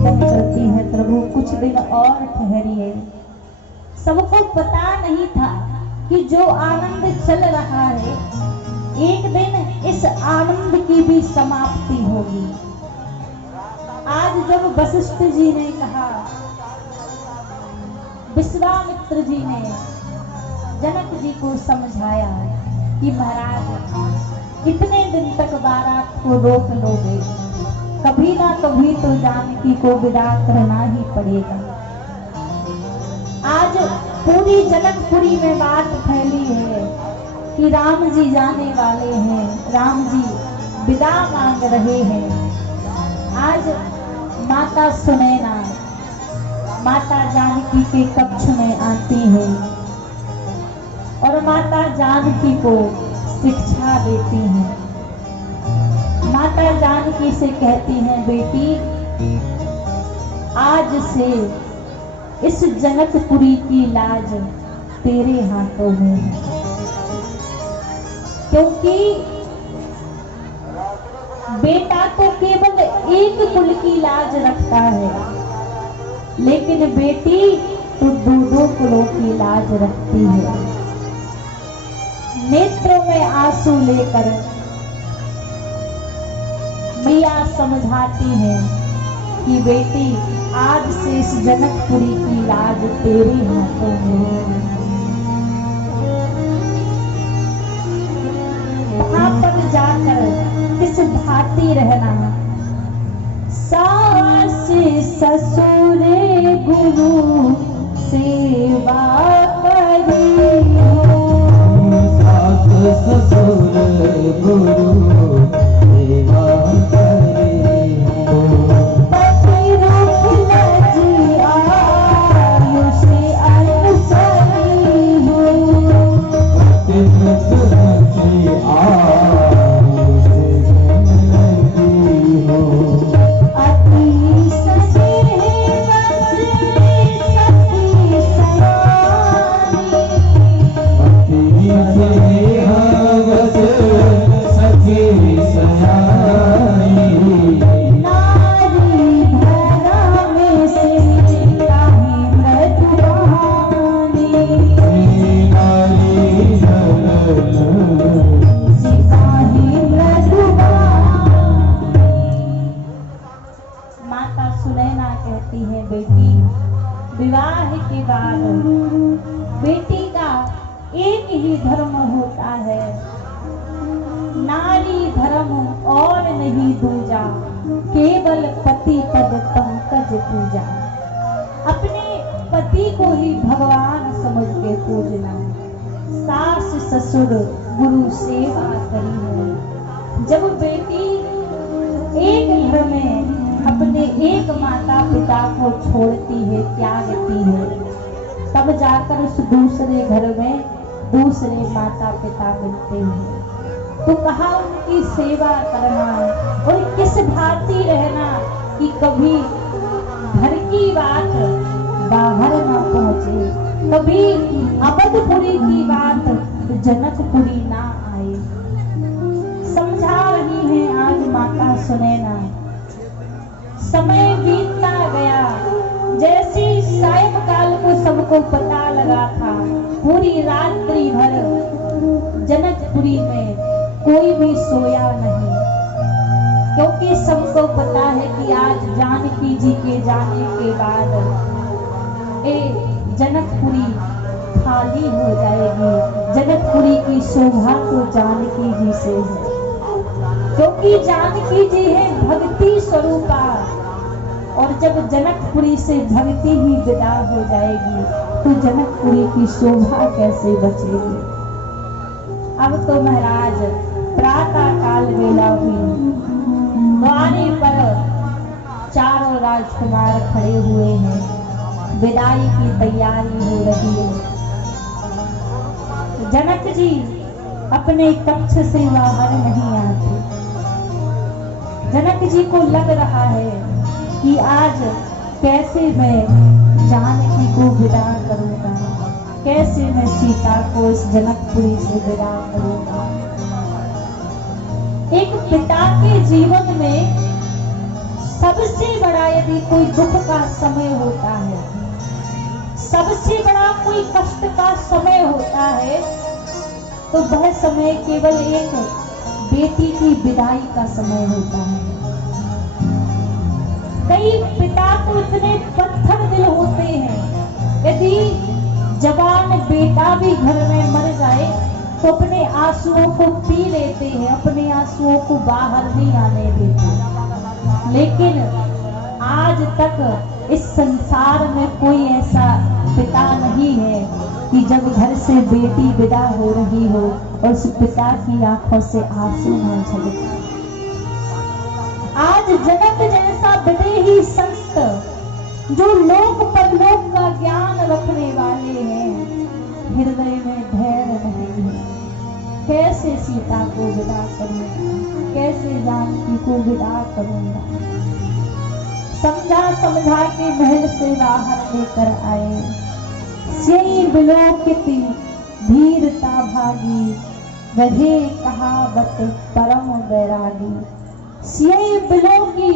निवेदन करती है, प्रभु कुछ दिन और ठहरिए। सबको पता नहीं था कि जो आनंद चल रहा है एक दिन इस आनंद की भी समाप्ति होगी। आज जब वशिष्ठ जी ने कहा, विश्वामित्र जी ने जनक जी को समझाया कि महाराज कितने दिन तक बारात को रोक लोगे, कभी ना कभी तो जानकी को विदा करना ही पड़ेगा। आज पूरी जनकपुरी में बात फैली है कि राम जी जाने वाले हैं, राम जी विदा मांग रहे हैं। आज माता सुनैना माता जानकी के कक्ष में आती है और माता जानकी को शिक्षा देती हैं। माता जानकी से कहती हैं, बेटी आज से इस जनकपुरी की लाज तेरे हाथों में है, क्योंकि बेटा तो केवल एक कुल की लाज रखता है, लेकिन बेटी तो दो कुलों की लाज रखती है। नेत्रों में आंसू लेकर मैया समझाती है कि बेटी आज से इस जनकपुरी की लाज तेरे हाथों में है। वहां पर जाकर किस भांति रहना, सास ससुर गुरु सेवा करी, सास ससुर गुरु सेवा करी, पति रूप लजी आयुष अनुसरी हो, पति रूप लजी आयुष अनुसरी हो, अति सेवा से सखी सयानी, अति सेवक सखी सयानी, नारी धरा में से काहे मृदुवानी, नारी सिपाही मृदुवानी। माता सुनैना कहती है, बेटी विवाह के बाद बेटी का एक ही धर्म होता है, नारी धर्म और नहीं दूजा, केवल पति पद पंकज पूजा। अपने पति को ही भगवान समझ के पूजना, सास ससुर गुरु सेवा करी है। जब बेटी एक घर में अपने एक माता पिता को छोड़ती है, त्यागती है, तब जाकर उस दूसरे घर में दूसरे माता पिता मिलते हैं। तो कहा उनकी सेवा करना और किस भांति रहना कि कभी घर की बात बाहर ना पहुंचे, कभी अवधपुरी की बात जनकपुरी ना आए। समझा रही है आज माता सुनैना। समय बीतता गया, जैसे सायंकाल को सबको पता लगा था, पूरी रात्रि भर जनकपुरी में कोई भी सोया नहीं, क्योंकि सबको पता है कि आज जानकी जी के जाने के बाद जनकपुरी खाली हो जाएगी। जनकपुरी की शोभा तो जानकी जी से है, क्योंकि जानकी जी है भक्ति स्वरूपा, और जब जनकपुरी से भक्ति ही विदा हो जाएगी तो जनकपुरी की शोभा कैसे बचेगी। अब तो महाराज प्रातः काल वेला हुई, द्वारे पर चारों राजकुमार खड़े हुए हैं, विदाई की तैयारी हो रही है। जनक जी अपने कक्ष से बाहर नहीं आते। जनक जी को लग रहा है कि आज कैसे मैं जानकी को विदा करूंगा, कैसे मैं सीता को इस जनकपुरी से विदा करूंगा। एक पिता के जीवन में सब सबसे बड़ा यदि कोई दुख का समय होता है, सबसे बड़ा कोई कष्ट का समय होता है, तो वह समय केवल एक बेटी की विदाई का समय होता है। कई पिता तो इतने पत्थर दिल होते हैं, यदि जवान बेटा भी घर में मर जाए तो अपने आंसुओं को पी लेते हैं, अपने आंसुओं को बाहर नहीं आने देते। लेकिन आज तक इस संसार में कोई ऐसा पिता नहीं है कि जब घर से बेटी विदा हो रही हो और उस पिता की आंखों से आंसू न झलके। आज जनक जैसा विदेही संत जो लोक परलोक का ज्ञान रखने वाले हैं, हृदय में धैर्य नहीं है। कैसे सीता को विदा करूंगा, कैसे जानकी को विदा करूंगा। समझा समझा के महल से बाहर लेकर आए, स्यई विलोकिती धीरता भागी, रहे कहावत परम बैरागी। स्यई विलोकी,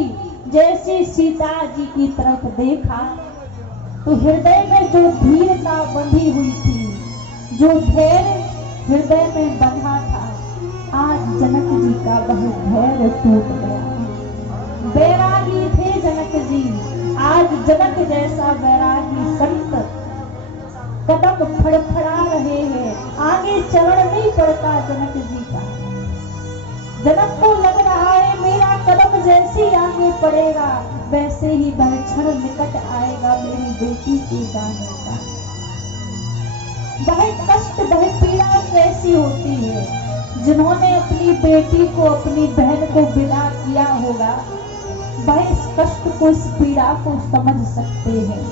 जैसे सीता जी की तरफ देखा तो हृदय में जो धीरता बंधी हुई थी, जो धैर्य हृदय में बंधा था, आज जनक जी का वह धैर्य टूट गया। बैरागी थे जनक जी, आज जनक जैसा बैरागी संत कदम फड़फड़ा रहे हैं, आगे चरण नहीं पड़ता जनक जी का। जनक को लग रहा है मेरा कदम जैसे आगे पड़ेगा वैसे ही वह क्षण निकट आएगा मेरी बेटी के जाने का। वह कष्ट, वह पीड़ा कैसी होती है। जिन्होंने अपनी बेटी को, अपनी बहन को विदा किया होगा, वह इस कष्ट को, इस पीड़ा को समझ सकते हैं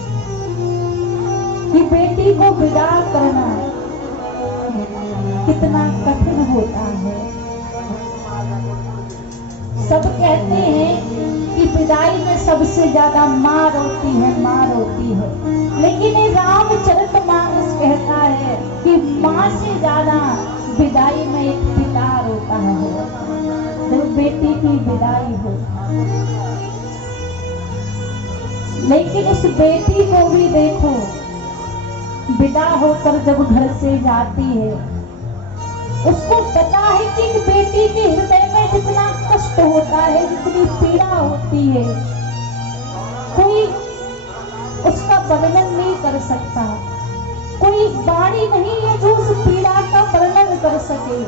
कि बेटी को विदा करना कितना कठिन होता है। सब कहते हैं कि विदाई में सबसे ज्यादा मां रोती है, मां रोती है, लेकिन रामचरितमानस कहता है कि मां से ज्यादा विदाई में एक पिता रोता है जब बेटी की विदाई हो। लेकिन उस बेटी को भी देखो, विदा होकर जब घर से जाती है, उसको पता है कि एक बेटी के हृदय में जितना कष्ट होता है, जितनी पीड़ा होती है, कोई उसका वर्णन नहीं कर सकता। कोई वाणी नहीं है जो उस पीड़ा का वर्णन कर सके।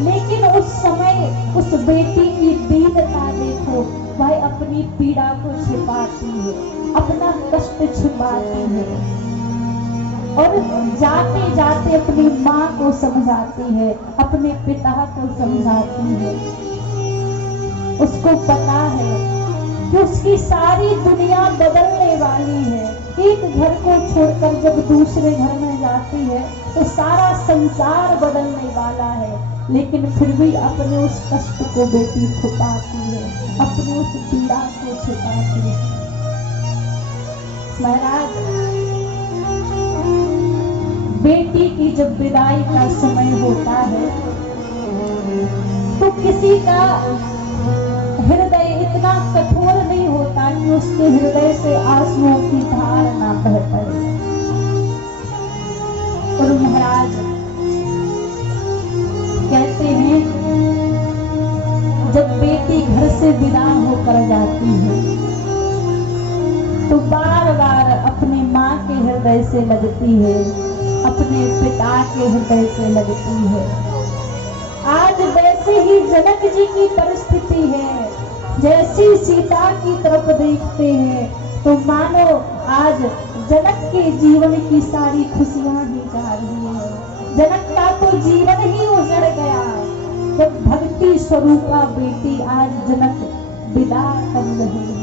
लेकिन उस समय उस बेटी की दीनता देखो, वह अपनी पीड़ा को छिपाती है, अपना कष्ट छिपाती है और जाते जाते अपनी माँ को समझाती है, अपने पिता को समझाती है। उसको पता है कि उसकी सारी दुनिया बदलने वाली है। एक घर को छोड़कर जब दूसरे घर में जाती है तो सारा संसार बदलने वाला है, लेकिन फिर भी अपने उस कष्ट को बेटी छुपाती है, अपने उस पीड़ा को छुपाती है। महाराज, बेटी की जब विदाई का समय होता है तो किसी का हृदय इतना कठोर नहीं होता कि उसके हृदय से आंसुओं की धार ना बह पड़े। और महाराज कहते हैं जब बेटी घर से विदा होकर जाती है तो बार बार अपनी माँ के हृदय से लगती है, अपने पिता के हृदय से लगती है। आज वैसे ही जनक जी की परिस्थिति है, जैसी सीता की तरफ देखते हैं तो मानो आज जनक के जीवन की सारी खुशियां ही जा रही है। जनक का तो जीवन ही उजड़ गया जब भक्ति स्वरूपा बेटी आज जनक विदा कर रही है।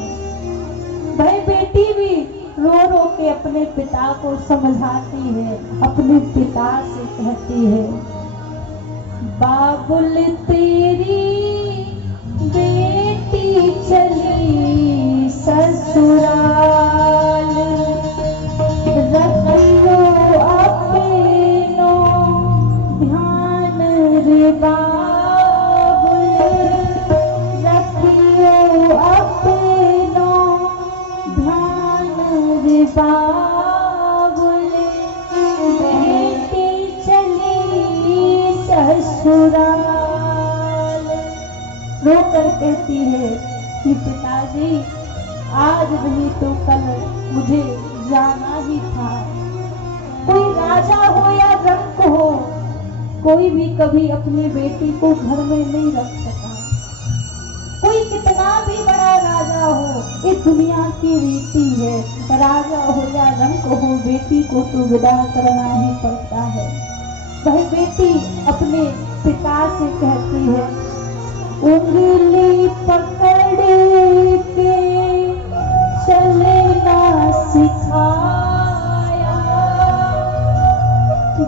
वह बेटी भी रो रो के अपने पिता को समझाती है, अपने पिता से कहती है, बाबुल तेरी बेटी चली ससुराल, रखियो अपनो ध्यान रे बाबुल, रखियो अपनो कि पिताजी आज नहीं तो कल मुझे जाना ही था। कोई राजा हो या रंक हो, कोई भी कभी अपनी बेटी को घर में नहीं रख सका। कोई कितना भी बड़ा राजा हो, ये दुनिया की रीति है, राजा हो या रंक हो, बेटी को तो विदा करना ही पड़ता है। वह बेटी अपने पिता से कहती है, उंगली पकड़ के चलना सिखाया,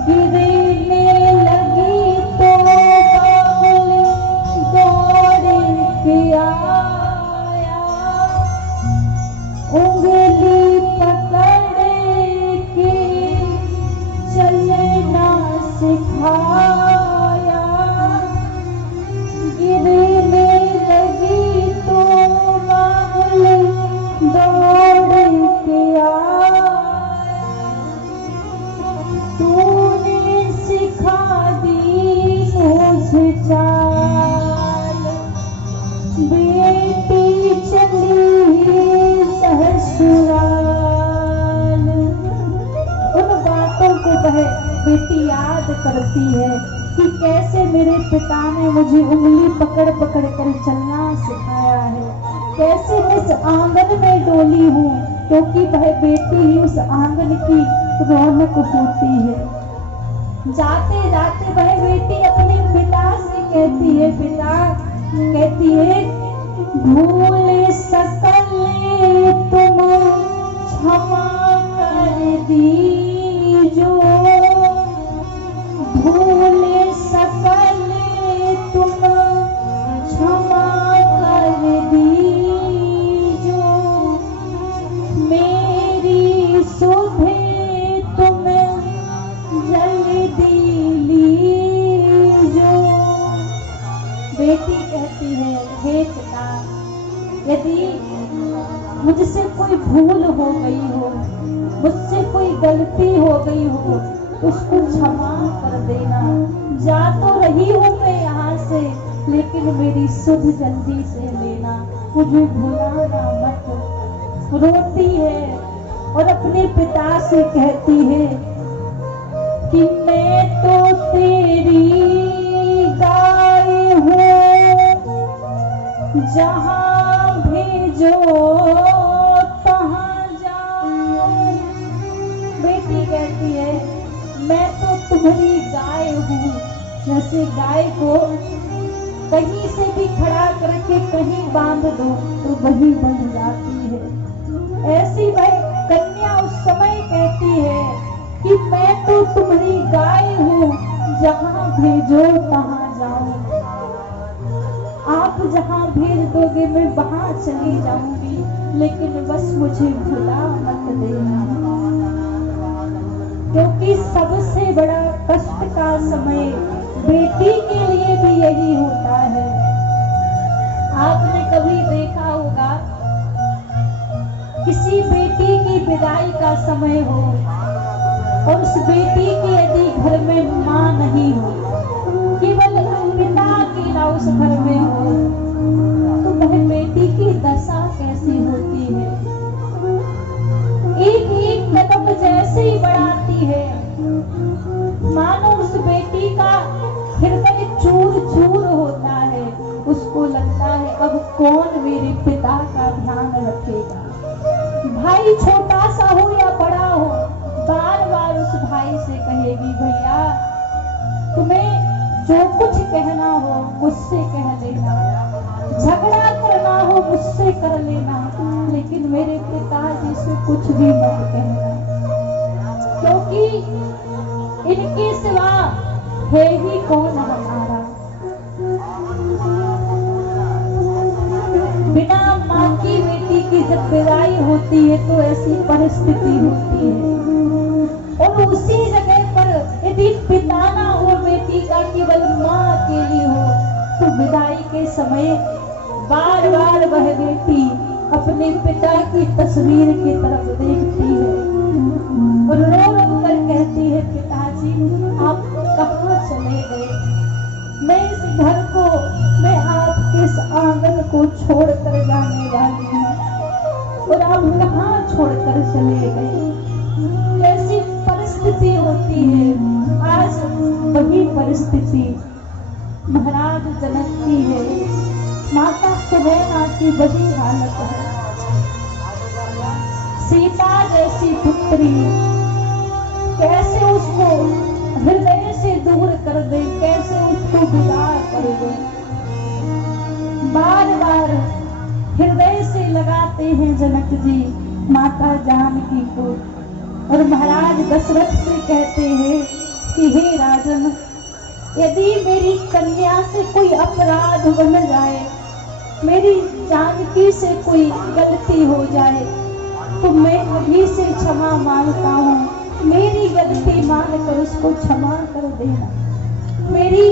गिरने लगी तो दौड़ के आया। उंगली पकड़ के चलना सिखाया, गिरने लगी तो दौड़ के आया। तूने सिखा दी मुझे चाल, बेटी चली ससुराल। उन बातों को वह बेटी याद करती है कि कैसे मेरे पिता ने मुझे उंगली पकड़ पकड़ कर चलना सिखाया है, कैसे मैं इस आंगन में डोली हूँ, क्योंकि वह बेटी ही उस आंगन की रौनक होती है। जाते जाते वह बेटी अपने पिता से कहती है, पिता कहती है, भूल सकल तुम क्षमा कर दीजो, भूल सकल तुम क्षमा कर दीजो, मेरी सुधे तुम जल्दी लीजो। बेटी कहती है, हे पिता, यदि मुझसे कोई भूल हो गई हो, मुझसे कोई गलती हो गई हो, उसको क्षमा कर देना। जा तो रही हूँ मैं यहाँ से, लेकिन मेरी सुध जल्दी से लेना, मुझे भुलाना मत। रोती है और अपने पिता से कहती है कि मैं तो तेरी गाय हूँ, जहाँ भेजो तहाँ जाऊं। बेटी कहती है, मैं तो तुम्हारी गाय हूँ, जैसे गाय को कहीं से भी खड़ा करके कहीं बांध दो तो वही बंध जाती है, ऐसी वह कन्या उस समय कहती है कि मैं तो तुम्हारी गाय हूँ, जहाँ भेजो तहाँ जाऊं। आप जहाँ भेज दोगे मैं वहाँ चली जाऊंगी, लेकिन बस मुझे भुला मत देना, क्योंकि सबसे बड़ा कष्ट का समय बेटी के लिए भी यही होता है। आपने कभी देखा होगा, किसी बेटी की विदाई का समय हो और उस बेटी की यदि घर में माँ नहीं हो, केवल पिता अकेला उस घर में हो, तो वह बेटी की दशा कैसी होती है। एक एक कदम जैसे ही बढ़ाती है, मानो उस बेटी का हृदय चूर चूर होता है। उसको लगता है अब कौन मेरे पिता का ध्यान रखेगा। भाई छोटा सा हो या बड़ा हो, बार बार उस भाई से कहेगी, भैया तुम्हें जो कुछ कहना हो मुझसे कह लेना, झगड़ा करना हो मुझसे कर लेना, लेकिन मेरे पिताजी से कुछ भी मत कहना, क्योंकि इनके सिवा है ही कौन हमारा। बिना माँ की बेटी की जब विदाई होती है तो ऐसी परिस्थिति होती है, और उसी जगह पर यदि पिता ना हो बेटी का, केवल माँ अकेली हो, तो विदाई के समय बार बार वह बेटी अपने पिता की तस्वीर की तरफ देखती है और रो रो कर कहती है, पिताजी आप कहाँ चले गए। मैं इस घर को, मैं आपके इस आंगन को छोड़ कर जाने वाली हूँ और आप कहाँ छोड़कर चले गए। कैसी परिस्थिति होती है। आज वही परिस्थिति महाराज जनक की है, माता सुनैना की वही हालत है। सीता जैसी पुत्री कैसे उसको हृदय से दूर कर दे, कैसे उसको विदा कर दे। बार बार हृदय से लगाते हैं जनक जी माता जानकी को और महाराज दशरथ से कहते हैं कि हे राजन, यदि मेरी कन्या से कोई अपराध बन जाए, मेरी जानकी से कोई गलती हो जाए, तो मैं अभी से क्षमा मांगता हूँ। मेरी गलती मानकर उसको क्षमा कर देना। मेरी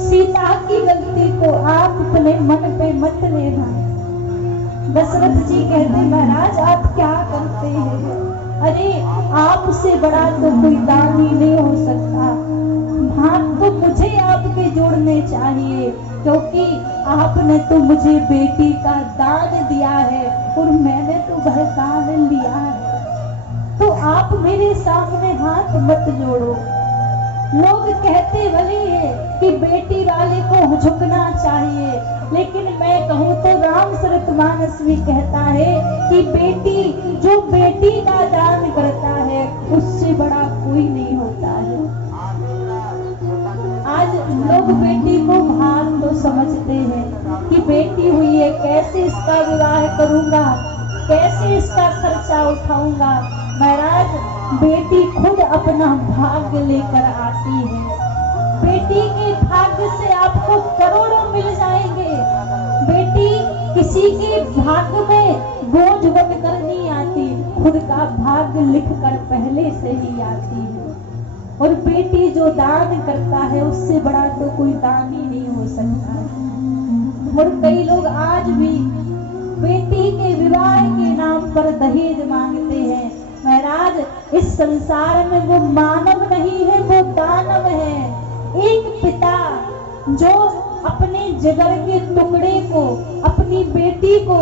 सीता की गलती को आप अपने मन पे मत लेना। दशरथ जी कहते महाराज आप क्या करते हैं? अरे आपसे बड़ा तो कोई दानी नहीं हो सकता। हाथ तो मुझे आपके जोड़ने चाहिए, क्योंकि आपने तो मुझे बेटी का दान दिया है और मैंने तो वरदान लिया है। तो आप मेरे सामने हाथ मत जोड़ो। लोग कहते भले हैं कि बेटी वाले को झुकना चाहिए, लेकिन मैं कहूँ तो रामचरितमानस भी कहता है कि बेटी जो बेटी का दान करता है उससे बड़ा कोई नहीं होता है। आज लोग बेटी को भाग तो समझते हैं कि बेटी हुई है, कैसे इसका विवाह करूंगा, कैसे इसका खर्चा उठाऊंगा। महाराज बेटी खुद अपना भाग्य लेकर आती है। बेटी के भाग्य से आपको करोड़ों मिल जाएंगे। बेटी किसी के भाग्य में बोझ बनकर नहीं आती, खुद का भाग्य लिखकर पहले से ही आती है। और बेटी जो दान करता है उससे बड़ा तो कोई दान ही नहीं हो सकता है। और कई लोग आज भी बेटी के विवाह के नाम पर दहेज मांगते हैं। महाराज इस संसार में वो मानव नहीं है, वो दानव है। एक पिता जो अपने जिगर के टुकड़े को अपनी बेटी को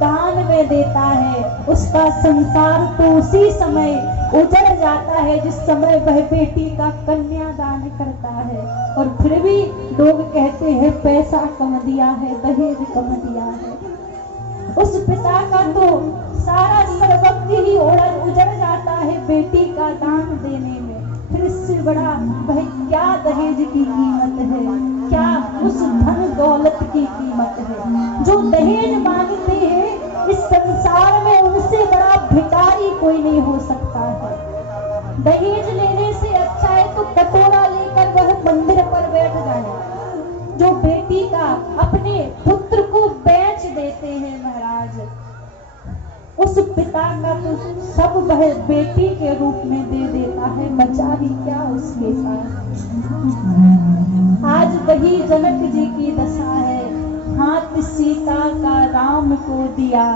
दान में देता है, उसका संसार तो उसी समय उजड़ जाता है जिस समय वह बेटी का कन्यादान करता है। और फिर भी लोग कहते हैं पैसा कम दिया है, दहेज कम दिया है। उस पिता का तो सारा सर्वस्व ही उजड़ जाता है बेटी का दान देने में। फिर इससे बड़ा वह क्या दहेज की कीमत है, क्या उस धन दौलत की कीमत है। जो दहेज मांगते हैं इस संसार में उनसे बड़ा भिखारी कोई नहीं हो सकता है। दहेज लेने से अच्छा है तो कटोरा लेकर वह मंदिर पर बैठ जाए। जो बेटी का अपने पुत्र को बेच देते हैं महाराज, उस पिता का तो सब वह बेटी के रूप में दे देता है, बचा भी क्या उसके पास। आज वही जनक जी की दशा है। हाथ सीता का राम को दिया,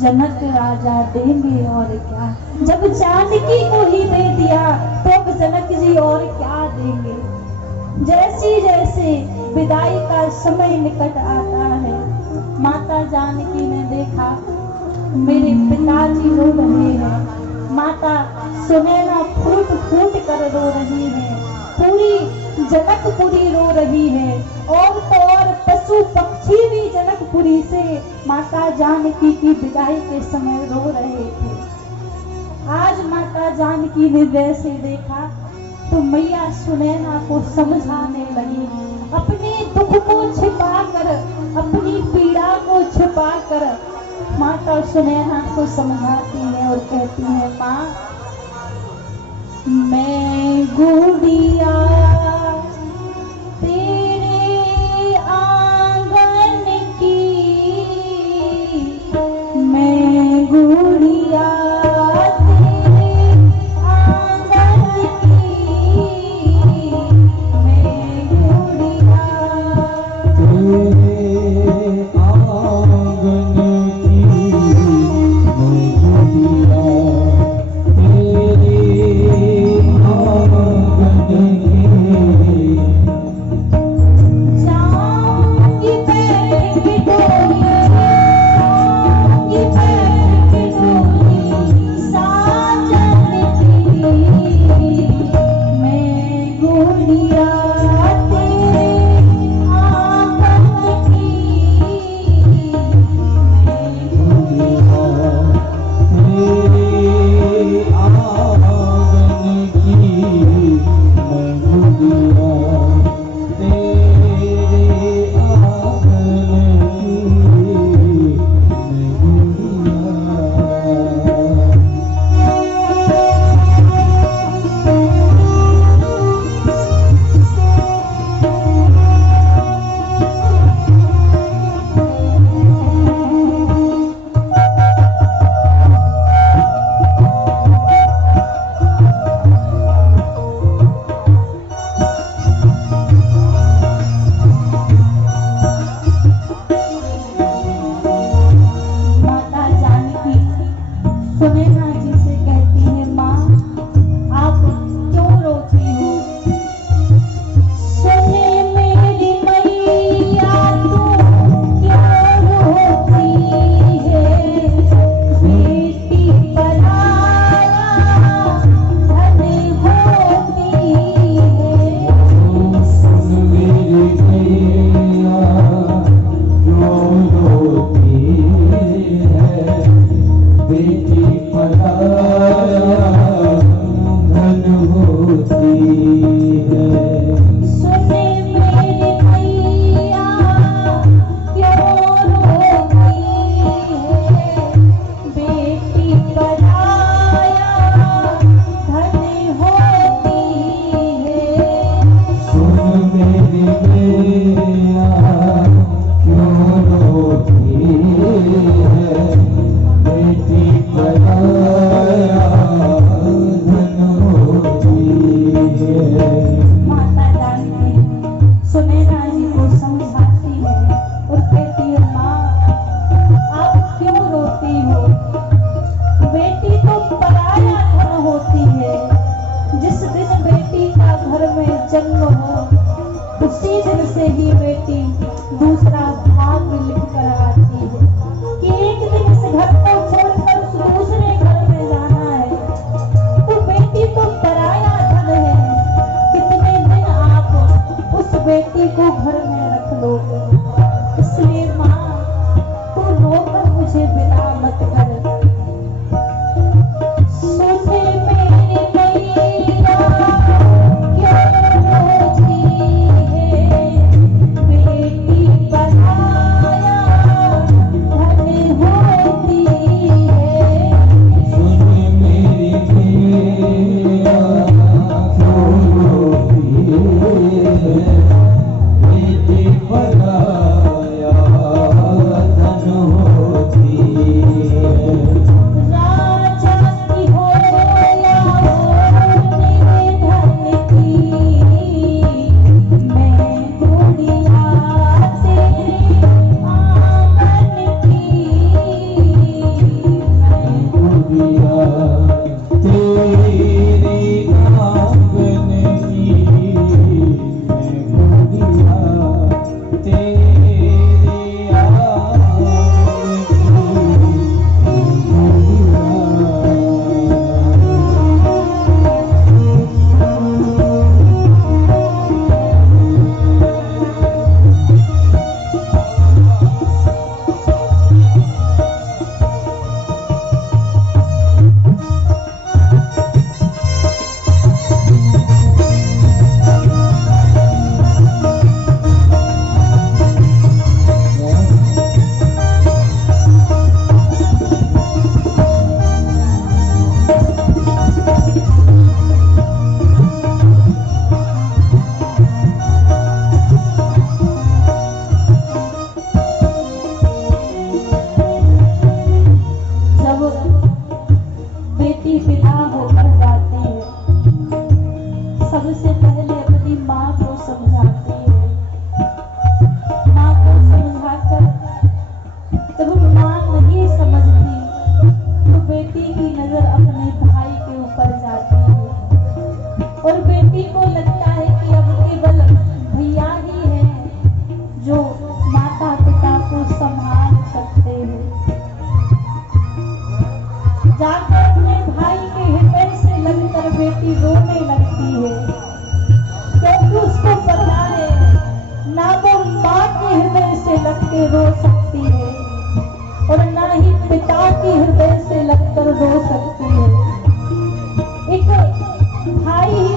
जनक राजा देंगे और क्या। जब जानकी को ही दे दिया तो अब जनक जी और क्या देंगे। जैसी जैसे विदाई का समय निकट आता है, माता जानकी ने देखा मेरे पिताजी रो रहे हैं। माता सुनैना फूट फूट कर रो रही है, पूरी जनकपुरी रो रही है। और तो और पशु पक्षी भी जनकपुरी से माता जानकी की विदाई के समय रो रहे थे। आज माता जानकी ने जैसे देखा तो मैया सुनैना को समझाने लगी। अपने दुख को छिपाकर, अपनी पीड़ा को छिपाकर माता सुनैना को समझाती है और कहती है, माँ मैं गुड़िया तेरे आंगन की, मैं गुड़िया तेरे आंगन की, मैं गुड़िया तेरे आंगन तेरे आंगन सुनैना जी से कहती है, माँ आप क्यों रोती हो? सुने मेरी मैया तू क्यों रोती है? बेटी पराया धन होती है। सुन मेरी मैया क्यों रोती है, बेटी पराया धन होती है। सुने मेरी मैया क्यों रोती है? बेटी पराया धन होती है। सुन मेरी मैया क्यों रोती है, बेटी पराया धन होती है। माता जानकी सुनैना जी को समझाती है और कहती है, माँ आप क्यों रोती हो? बेटी तो पराया धन होती है। जिस दिन बेटी का घर में जन्म हो उसी दिन से ही बेटी दूसरा भाग लिख कर आती है कि एक दिन इस घर को छोड़कर उस दूसरे घर में जाना है। तो बेटी तो पराया धन है, कितने दिन आप उस बेटी को घर में रख लोगे? इसलिए माँ तू रोकर मुझे विदा मत कर। सुने मेरी मैया क्यों रोती है? बेटी पराया धन होती है। सुन मेरी मैया क्यों रोती है, बेटी पराया धन होती है। राजा की हो या निर्धन की, मैं दुनिया तेरे आंगन की। गुड़िया तेरी आंगन की, मैं गुड़िया तेरी आंगन की, जब बेटी विदा होकर जाती है सबसे पहले अपनी माँ को समझाती है। माँ को समझाकर जब माँ नहीं समझती तो बेटी की नजर अपने भाई के ऊपर जाती है और बेटी को लगता है कि अब केवल भैया ही हैं जो माता पिता को संभाल सकते हैं। जाकर अपने भाई के हृदय से लगकर बेटी रोने लगती है, क्योंकि उसको पता है ना वो माँ के हृदय से लग के रो सकती है और ना ही पिता के हृदय से लगकर रो सकती है। एक भाई ही